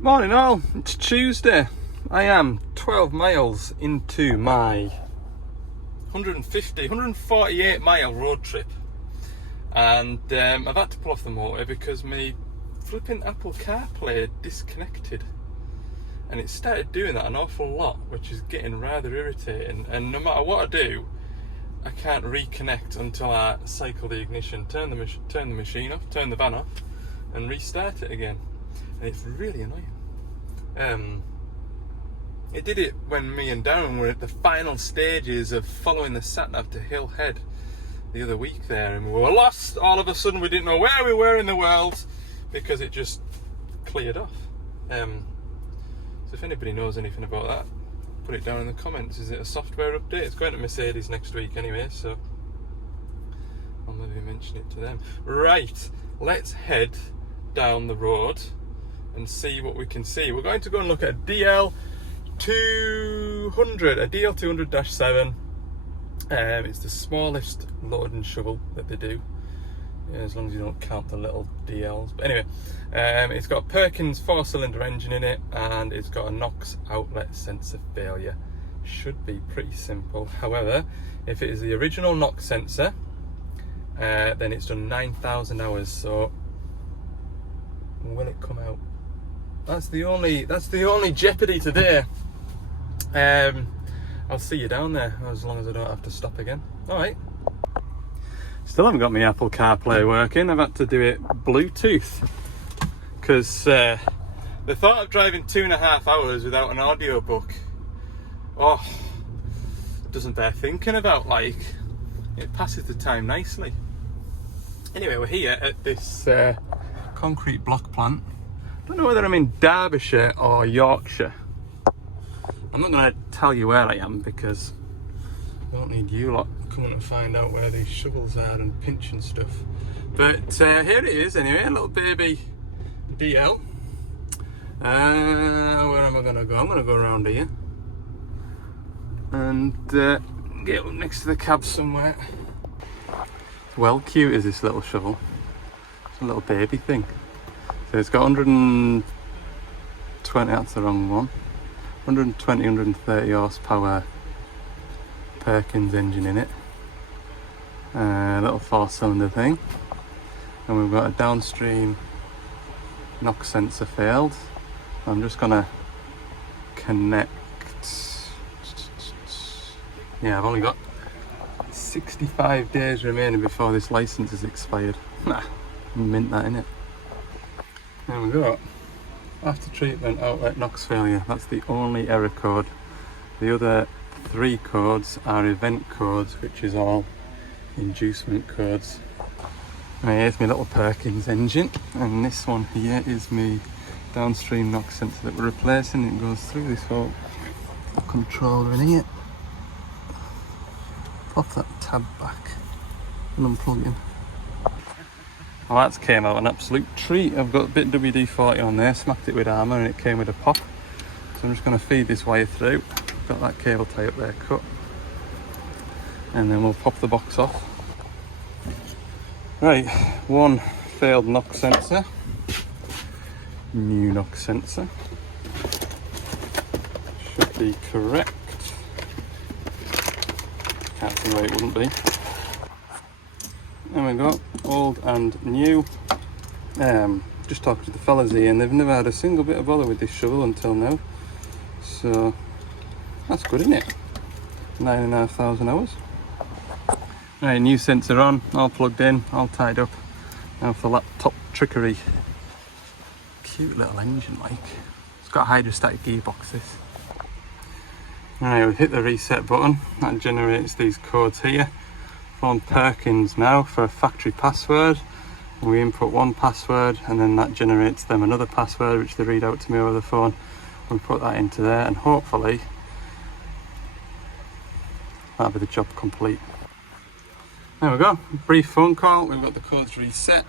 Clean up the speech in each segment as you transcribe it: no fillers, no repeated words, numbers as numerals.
Morning all, it's Tuesday. I am 12 miles into my 148 mile road trip, and I've had to pull off the motorway because my flipping Apple CarPlay disconnected, and it started doing that an awful lot, which is getting rather irritating. And no matter what I do, I can't reconnect until I cycle the ignition, turn the machine off, turn the van off, and restart it again. And it's really annoying. It did it when me and Darren were at the final stages of following the sat-nav to Hill Head the other week there, and we were lost. All of a sudden we didn't know where we were in the world because it just cleared off. So if anybody knows anything about that, put it down in the comments. Is it a software update? It's going to Mercedes next week anyway, so I'll maybe mention it to them. Right, let's head down the road and see what we can see. We're going to go and look at a DL200, a DL200-7. It's the smallest load and shovel that they do, as long as you don't count the little DLs. But anyway, it's got a Perkins 4-cylinder engine in it, and it's got a NOx outlet sensor failure. Should be pretty simple. However, if it is the original NOx sensor, then it's done 9,000 hours. So will it come out? That's the only jeopardy today. I'll see you down there, as long as I don't have to stop again. Alright. Still haven't got my Apple CarPlay working. I've had to do it Bluetooth, because the thought of driving 2.5 hours without an audiobook, it doesn't bear thinking about. Like, it passes the time nicely. Anyway, we're here at this concrete block plant. I don't know whether I'm in Derbyshire or Yorkshire. I'm not going to tell you where I am because I don't need you lot coming to find out where these shovels are and pinching stuff. But here it is anyway, a little baby DL. Where am I going to go? I'm going to go around here and get up next to the cab somewhere. It's well cute, is this little shovel. It's a little baby thing. So it's got 120, that's the wrong one, 120, 130 horsepower Perkins engine in it. A little 4-cylinder thing. And we've got a downstream NOx sensor failed. I'm just going to connect. Yeah, I've only got 65 days remaining before this license is expired. Nah, mint that, innit? There we go. After treatment, outlet NOx failure. That's the only error code. The other 3 codes are event codes, which is all inducement codes. And here's my little Perkins engine, and this one here is my downstream NOx sensor that we're replacing. It goes through this whole controller in here. Pop that tab back and unplug it. Well, that's came out an absolute treat. I've got a bit WD-40 on there, smacked it with armour, and it came with a pop. So I'm just going to feed this wire through. Got that cable tie up there cut. And then we'll pop the box off. Right, one failed NOx sensor. New NOx sensor. Should be correct. Can't see why it wouldn't be. There we go, old and new. Just talking to the fellas here, and they've never had a single bit of bother with this shovel until now. So that's good, isn't it? 9,500 hours. Right, new sensor on, all plugged in, all tied up. Now for laptop trickery. Cute little engine, like. It's got a hydrostatic gearbox, this. Alright, we've hit the reset button. That generates these codes here. On Perkins now for a factory password. We input one password, and then that generates them another password, which they read out to me over the phone. We put that into there, and hopefully that'll be the job complete. There we go, brief phone call. We've got the codes reset,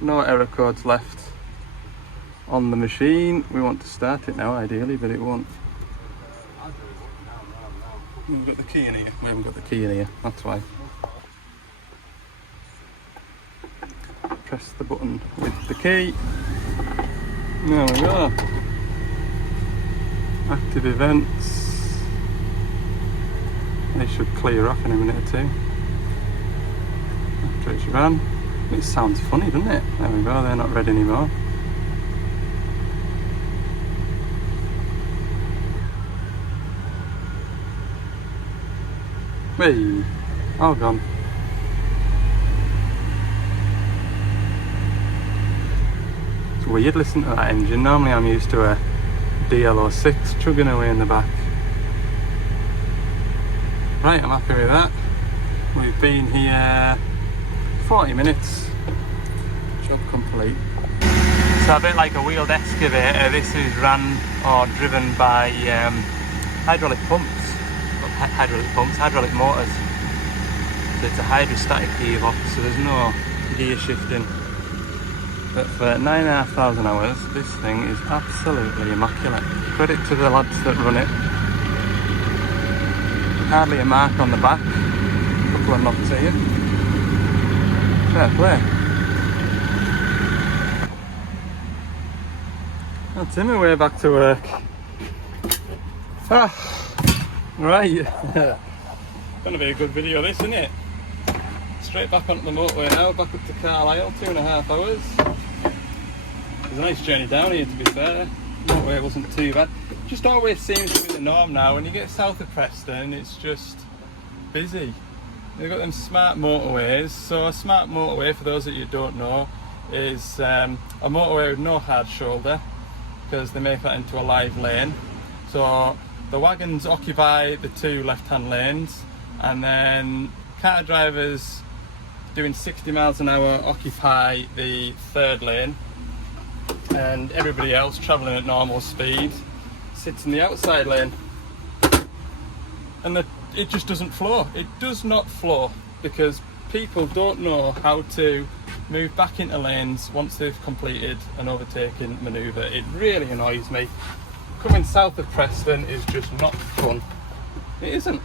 no error codes left on the machine. We want to start it now ideally, but it won't. We've got the key in here. We haven't got the key in here, that's why. Press the button with the key. There we go. Active events. They should clear off in a minute or two. After it's run. It sounds funny, doesn't it? There we go, they're not red anymore. Hey, all gone. It's weird listening to that engine. Normally I'm used to a DL06 chugging away in the back. Right, I'm happy with that. We've been here 40 minutes. Job complete. So a bit like a wheeled excavator, this is run or driven by hydraulic motors. So it's a hydrostatic gearbox, so there's no gear shifting. But for 9,500 hours, this thing is absolutely immaculate. Credit to the lads that run it. Hardly a mark on the back. A couple of knocks here. Fair play. That's in my way back to work. Right. Gonna be a good video this, isn't it? Straight back onto the motorway now, back up to Carlisle, 2.5 hours. It was a nice journey down here, to be fair. Motorway wasn't too bad. Just always seems to be the norm now. When you get south of Preston, it's just busy. They've got them smart motorways. So a smart motorway, for those that you don't know, is a motorway with no hard shoulder, because they make that into a live lane. So the wagons occupy the two left-hand lanes, and then car drivers doing 60 miles an hour occupy the third lane, and everybody else travelling at normal speed sits in the outside lane. And it just doesn't flow. It does not flow because people don't know how to move back into lanes once they've completed an overtaking manoeuvre. It really annoys me. Coming south of Preston is just not fun. It isn't.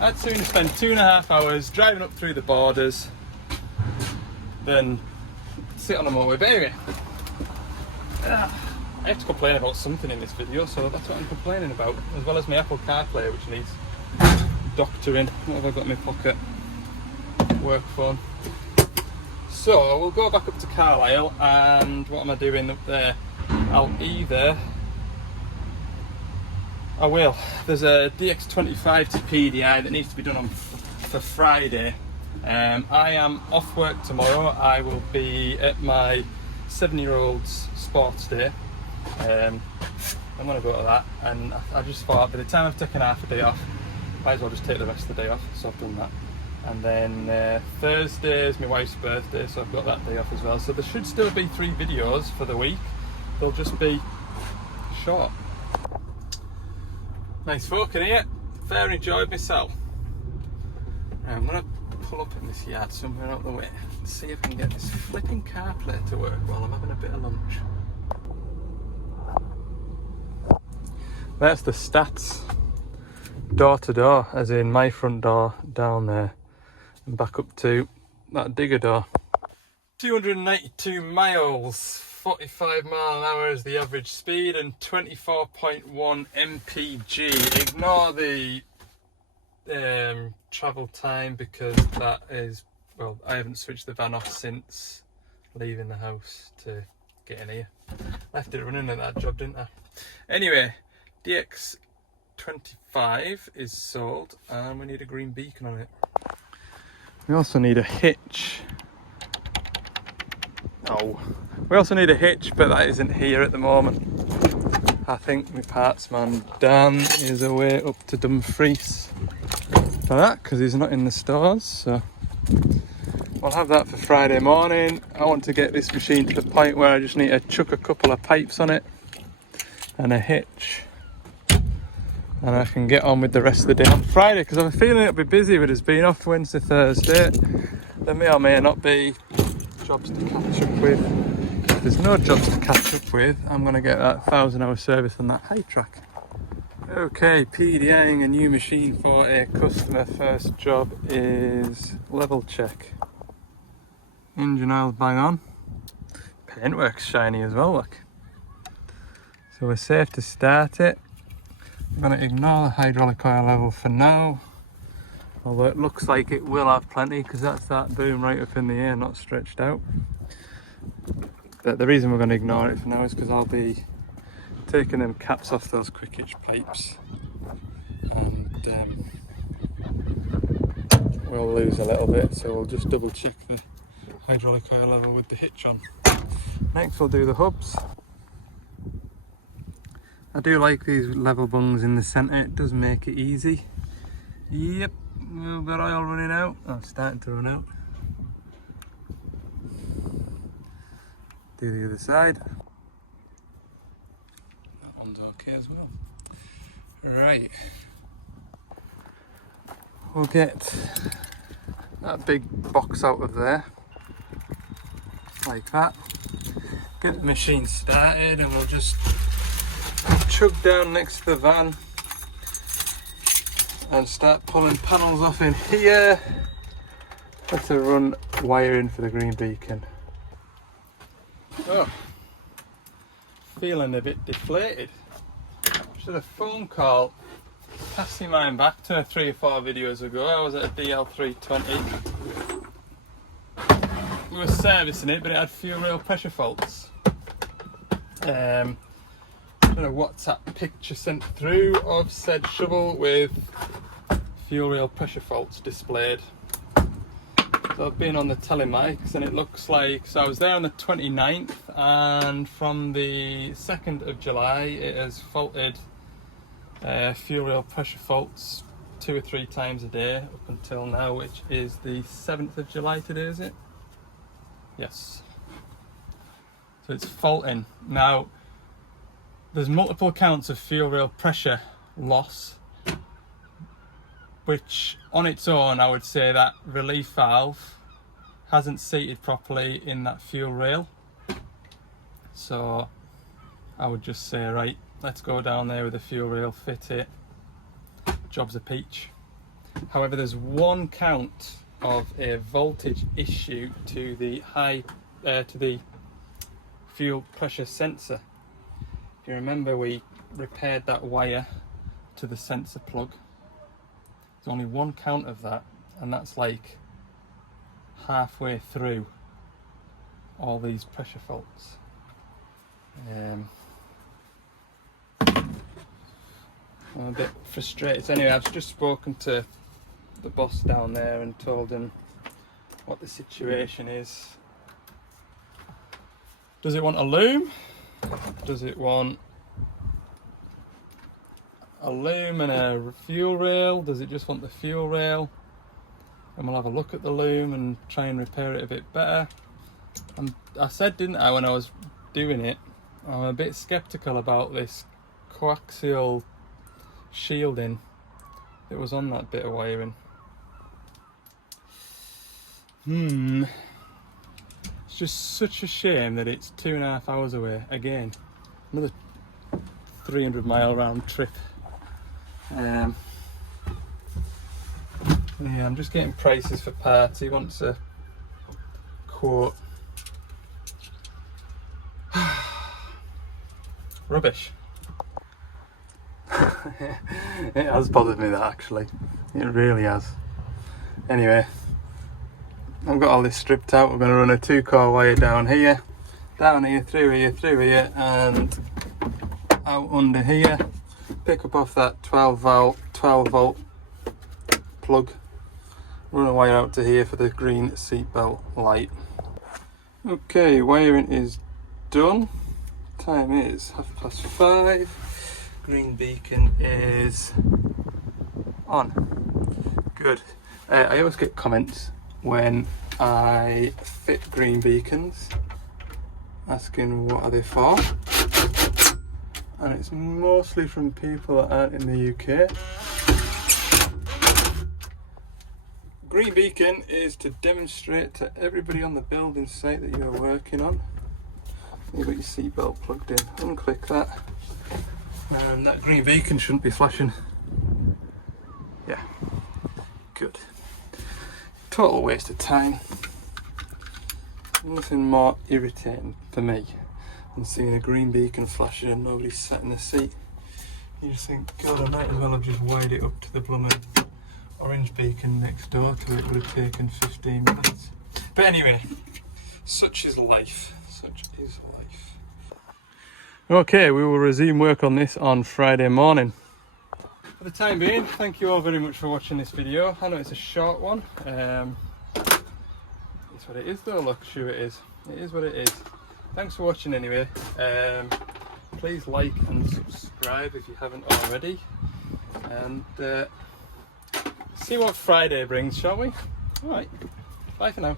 I'd sooner spend 2.5 hours driving up through the borders than sit on a motorway. But anyway, I have to complain about something in this video, so that's what I'm complaining about, as well as my Apple CarPlay, which needs doctoring. What have I got in my pocket? Work phone. So we'll go back up to Carlisle, and what am I doing up there? There's a DX25 to PDI that needs to be done on for Friday. I am off work tomorrow. I will be at my 7-year-old's sports day. I'm going to go to that, and I just thought by the time I've taken half a day off, might as well just take the rest of the day off, so I've done that. And then Thursday is my wife's birthday, so I've got that day off as well. So there should still be 3 videos for the week. They'll just be short. Nice folk in here. Fair enjoyed myself. I'm going to pull up in this yard somewhere out the way and see if I can get this flipping CarPlay to work while I'm having a bit of lunch. That's the stats. Door to door, as in my front door down there, and back up to that digger door. 292 miles, 45 mile an hour is the average speed, and 24.1 mpg. Ignore the travel time, because that is, well, I haven't switched the van off since leaving the house to get in here. Left it running at that job, didn't I? Anyway, DX25 is sold, and we need a green beacon on it. We also need a hitch. Oh, we also need a hitch, but that isn't here at the moment. I think my parts man Dan is away up to Dumfries for that, because he's not in the stores, so I'll have that for Friday morning. I want to get this machine to the point where I just need to chuck a couple of pipes on it and a hitch, and I can get on with the rest of the day on Friday, because I'm feeling it'll be busy with us being off Wednesday, Thursday. There may or may not be jobs to catch up with. If there's no jobs to catch up with, I'm going to get that 1,000-hour service on that high track. Okay, PDIing a new machine for a customer. First job is level check. Engine oil bang on. Paintwork's shiny as well, look. So we're safe to start it. I'm going to ignore the hydraulic oil level for now, although it looks like it will have plenty because that's that boom right up in the air, not stretched out. But the reason we're going to ignore it for now is because I'll be taking them caps off those quick hitch pipes, and we'll lose a little bit, so we'll just double check the hydraulic oil level with the hitch on. Next we'll do the hubs. I do like these level bungs in the centre, it does make it easy. Yep, a little bit of oil running out. Oh, it's starting to run out. Do the other side. That one's okay as well. Right. We'll get that big box out of there, like that. Get the machine started and we'll just chug down next to the van and start pulling panels off in here. Let's run wiring for the green beacon. Oh, feeling a bit deflated. Just had a phone call passing mine back to 3 or 4 videos ago. I was at a DL320. We were servicing it, but it had fuel rail pressure faults. Got a WhatsApp picture sent through of said shovel with fuel rail pressure faults displayed. So I've been on the telemics and it looks like, so I was there on the 29th, and from the 2nd of July it has faulted fuel rail pressure faults 2 or 3 times a day up until now, which is the 7th of July today, is it? Yes. So it's faulting. Now, there's multiple counts of fuel rail pressure loss, which on its own I would say that relief valve hasn't seated properly in that fuel rail. So I would just say, right, let's go down there with the fuel rail, fit it, job's a peach. However, there's one count of a voltage issue to the fuel pressure sensor. If you remember, we repaired that wire to the sensor plug. There's only one count of that, and that's like halfway through all these pressure faults. I'm a bit frustrated. So anyway, I've just spoken to the boss down there and told him what the situation is. Does it want a loom? Does it want a loom and a fuel rail? Does it just want the fuel rail? And we'll have a look at the loom and try and repair it a bit better. I said, didn't I, when I was doing it, I'm a bit skeptical about this coaxial shielding that was on that bit of wiring. It's just such a shame that it's 2.5 hours away again. Another 300-mile round trip. Yeah, I'm just getting prices for parts. He wants a quote. Rubbish. It has bothered me, that, actually. It really has. Anyway, I've got all this stripped out. We're going to run a 2-core wire down here, through here, and out under here. Pick up off that 12 volt plug. Run a wire out to here for the green seatbelt light. Okay, wiring is done. Time is 5:30. Green beacon is on. Good. I always get comments when I fit green beacons asking what are they for, and it's mostly from people that aren't in the UK. Green beacon is to demonstrate to everybody on the building site that you're working on. You've got your seatbelt plugged in. Unclick that, and that green beacon shouldn't be flashing. Yeah, good. Total waste of time. Nothing more irritating for me and seeing a green beacon flashing and nobody sat in the seat. You just think, God, I might as well have just wired it up to the blooming orange beacon next door to it. It would have taken 15 minutes. But anyway, such is life. Such is life. Okay, we will resume work on this on Friday morning. For the time being, thank you all very much for watching this video. I know it's a short one. It's what it is though, look, sure it is. It is what it is. Thanks for watching anyway. Please like and subscribe if you haven't already. And see what Friday brings, shall we? Alright, bye for now.